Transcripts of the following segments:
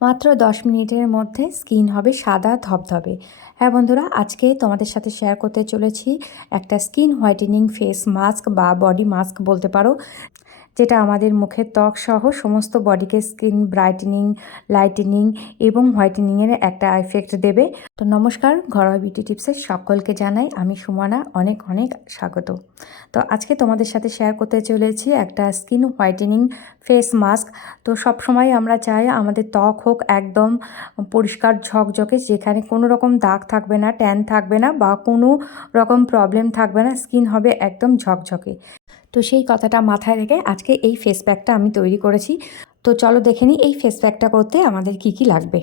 মাত্র 10 মিনিটের মধ্যে স্কিন হবে সাদা ধবধবে। হ্যাঁ বন্ধুরা, আজকে তোমাদের সাথে শেয়ার করতে চলেছি একটা স্কিন হোয়াইটেনিং ফেস মাস্ক বা বডি মাস্ক বলতে পারো, যেটা আমাদের মুখের ত্বক সহ সমস্ত বডিকে স্কিন ব্রাইটেনিং, লাইটেনিং এবং হোয়াইটেনিংয়ের একটা এফেক্ট দেবে। তো নমস্কার, ঘরোয়া বিউটি টিপসের সকলকে জানাই আমি সুমনা অনেক অনেক স্বাগত। তো আজকে তোমাদের সাথে শেয়ার করতে চলেছি একটা স্কিন হোয়াইটেনিং ফেস মাস্ক। তো সবসময় আমরা চাই আমাদের ত্বক হোক একদম পরিষ্কার ঝকঝকে, যেখানে কোনো রকম দাগ থাকবে না, ট্যান থাকবে না বা কোনো রকম প্রবলেম থাকবে না, স্কিন হবে একদম ঝকঝকে। তো সেই কথাটা মাথায় রেখে আজকে এই ফেস প্যাকটা আমি তৈরি করেছি। তো চলো দেখে নিই এই ফেস প্যাকটা করতে আমাদের কি কি লাগবে।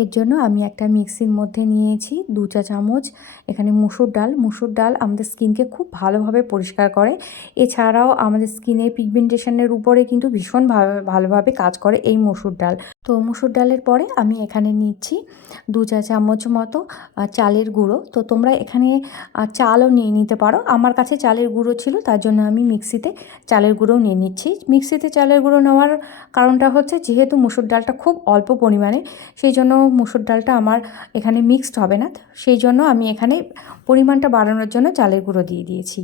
এর জন্য আমি একটা মিক্সির মধ্যে নিয়েছি 2 চা চামচ এখানে মুসুর ডাল। মুসুর ডাল আমাদের স্কিনকে খুব ভালোভাবে পরিষ্কার করে, এছাড়াও আমাদের স্কিনের পিগমেন্টেশনের উপরে কিন্তু ভীষণ ভালোভাবে কাজ করে এই মুসুর ডাল। তো মুসুর ডালের পরে আমি এখানে নিচ্ছি 2 চা চামচ মতো চালের গুঁড়ো। তো তোমরা এখানে চালও নিয়ে নিতে পারো, আমার কাছে চালের গুঁড়ো ছিল তার জন্য আমি মিক্সিতে চালের গুঁড়োও নিয়ে নিচ্ছি। মিক্সিতে চালের গুঁড়ো নেওয়ার কারণটা হচ্ছে যেহেতু মুসুর ডালটা খুব অল্প পরিমাণে, সেই জন্য মুসুর ডালটা আমার এখানে মিক্সড হবে না, সেই জন্য আমি এখানে পরিমাণটা বাড়ানোর জন্য চালের গুঁড়ো দিয়ে দিয়েছি।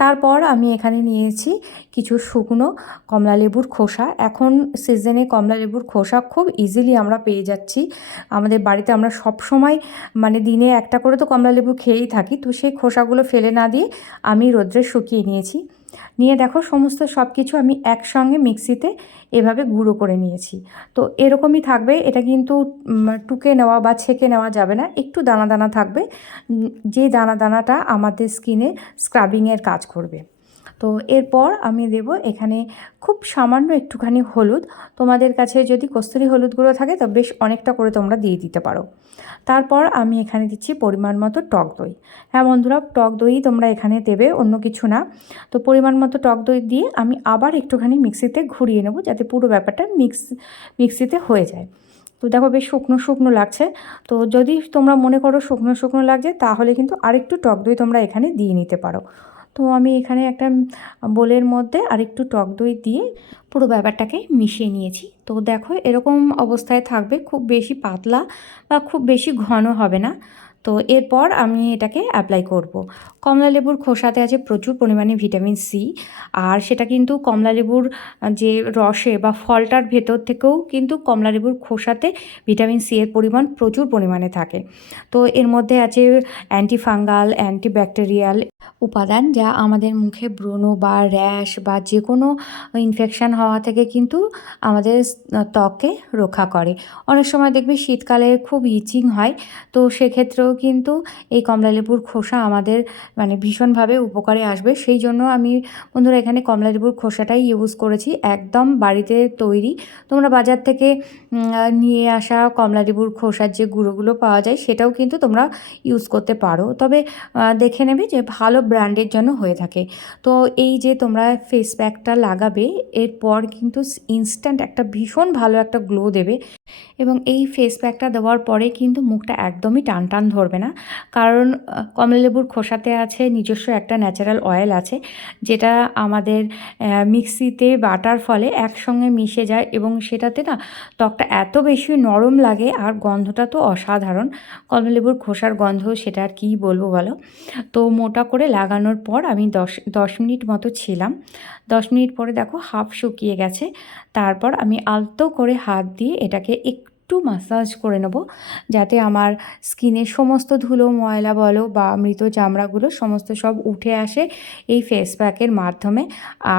তারপর আমি এখানে নিয়েছি কিছু শুকনো কমলা লেবুর খোসা। এখন সিজনে কমলা লেবুর খোসা খুব ইজিলি আমরা পেয়ে যাচ্ছি আমাদের বাড়িতে। আমরা সব সময় মানে দিনে একটা করে তো কমলা লেবু খেয়েই থাকি, তো সেই খোসাগুলো ফেলে না দিয়ে আমি রোদ্রে শুকিয়ে নিয়েছি। নিয়ে দেখো সমস্ত সব কিছু আমি একসঙ্গে মিক্সিতে এভাবে গুঁড়ো করে নিয়েছি। তো এরকমই থাকবে, এটা কিন্তু টুকে নেওয়া বা ছেঁকে নেওয়া যাবে না, একটু দানা দানা থাকবে, যে দানা দানাটা আমাদের স্কিনে স্ক্রাবিংয়ের কাজ করবে। তো এরপর আমি দেব এখানে খুব সামান্য একটুখানি হলুদ। তোমাদের কাছে যদি কস্তুরি হলুদ গুঁড়ো থাকে তো বেশ অনেকটা করে তোমরা দিয়ে দিতে পারো। তারপর আমি এখানে দিচ্ছি পরিমাণ মতো টক দই। হ্যাঁ বন্ধুরা, টক দই তোমরা এখানে দেবে, অন্য কিছু না। তো পরিমাণ মতো টক দই দিয়ে আমি আবার একটুখানি মিক্সিতে ঘুরিয়ে নেব, যাতে পুরো ব্যাপারটা মিক্সিতে হয়ে যায়। তো দেখো বেশ শুকনো শুকনো লাগছে। তো যদি তোমরা মনে করো শুকনো শুকনো লাগছে তাহলে কিন্তু আরেকটু টক দই তোমরা এখানে দিয়ে নিতে পারো। তো আমি এখানে একটা বোলের মধ্যে আরেকটু টক দই দিয়ে পুরো ব্যাপারটাকে মিশিয়ে নিয়েছি। তো দেখো এরকম অবস্থায় থাকবে, খুব বেশি পাতলা বা খুব বেশি ঘন হবে না। তো এরপর আমি এটাকে অ্যাপ্লাই করব। কমলা লেবুর খোসাতে আছে প্রচুর পরিমাণে ভিটামিন সি, আর সেটা কিন্তু কমলা লেবুর যে রসে বা ফলটার ভেতর থেকেও কিন্তু কমলা লেবুর খোসাতে ভিটামিন সি এর পরিমাণ প্রচুর পরিমাণে থাকে। তো এর মধ্যে আছে অ্যান্টিফাঙ্গাল, অ্যান্টিব্যাকটেরিয়াল উপাদান, যা আমাদের মুখে ব্রণ বা র্যাশ বা যে কোনো ইনফেকশান হওয়া থেকে কিন্তু আমাদের ত্বককে রক্ষা করে। অনেক সময় দেখবে শীতকালে খুব ইচিং হয়, তো সেক্ষেত্রেও কিন্তু এই কমলা লেবুর খোসা আমাদের মানে ভীষণভাবে উপকারে আসবে। সেই জন্য আমি বন্ধুরা এখানে কমলা লেবুর খোসাটাই ইউজ করেছি, একদম বাড়িতে তৈরি। তোমরা বাজার থেকে নিয়ে আসা কমলা লেবুর খোসার যে গুঁড়োগুলো পাওয়া যায় সেটাও কিন্তু তোমরা ইউজ করতে পারো, তবে দেখে নেবে যে ভালো ব্র্যান্ডের জন্য হয়ে থাকে। তো এই যে তোমরা ফেস প্যাকটা লাগাবে, এরপর কিন্তু ইনস্ট্যান্ট একটা ভীষণ ভালো একটা গ্লো দেবে। এবং এই ফেস প্যাকটা দেওয়ার পরে কিন্তু মুখটা একদমই টান টান ধরবে না, কারণ কমলালেবুর খোসাতে আছে নিজস্ব একটা ন্যাচারাল অয়েল আছে, যেটা আমাদের মিক্সিতে বাটার ফলে একসঙ্গে মিশে যায় এবং সেটাতে না ত্বকটা এত বেশি নরম লাগে, আর গন্ধটা তো অসাধারণ। কমলালেবুর খোসার গন্ধ সেটা আর কী বলবো বলো। তো মোটা করে লাগানোর পর আমি 10 মিনিট মতো ছিলাম। 10 মিনিট পরে দেখো হাফ শুকিয়ে গেছে। তারপর আমি আলতো করে হাত দিয়ে এটাকে একটু মাসাজ করে নেব, যাতে আমার স্কিনের সমস্ত ধুলো ময়লা বলো বা মৃত চামড়াগুলো সমস্ত সব উঠে আসে এই ফেস প্যাকের মাধ্যমে।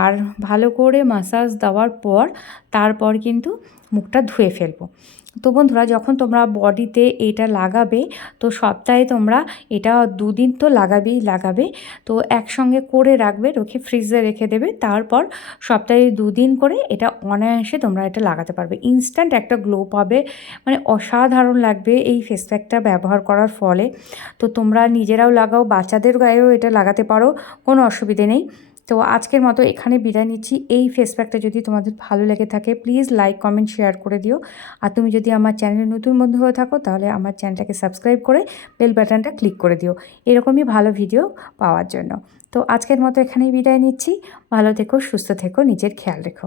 আর ভালো করে মাসাজ দেওয়ার পর তারপর কিন্তু মুখটা ধুয়ে ফেলবো। তো বন্ধুরা যখন তোমরা বডিতে এটা লাগাবে, তো সপ্তাহে তোমরা এটা 2 দিন তো লাগাবে। তো একসঙ্গে করে রাখবে, রেখে ফ্রিজে রেখে দেবে। তারপর সপ্তাহে 2 দিন করে এটা অনায়াসে তোমরা এটা লাগাতে পারবে। ইনস্ট্যান্ট একটা গ্লো পাবে, মানে অসাধারণ লাগবে এই ফেস প্যাকটা ব্যবহার করার ফলে। তো তোমরা নিজেরাও লাগাও, বাচ্চাদের গায়েও এটা লাগাতে পারো, কোনো অসুবিধে নেই। তো আজকের মতো এখানে বিদায় নিচ্ছি। এই ফেস প্যাকটা যদি তোমাদের ভালো লেগে থাকে প্লিজ লাইক, কমেন্ট, শেয়ার করে দিও। আর তুমি যদি আমার চ্যানেলে নতুন বন্ধু হয়ে থাকো তাহলে আমার চ্যানেলটাকে সাবস্ক্রাইব করে বেল বাটনটা ক্লিক করে দিও এরকমই ভালো ভিডিও পাওয়ার জন্য। তো আজকের মতো এখানেই বিদায় নিচ্ছি। ভালো থেকো, সুস্থ থেকো, নিজের খেয়াল রেখো।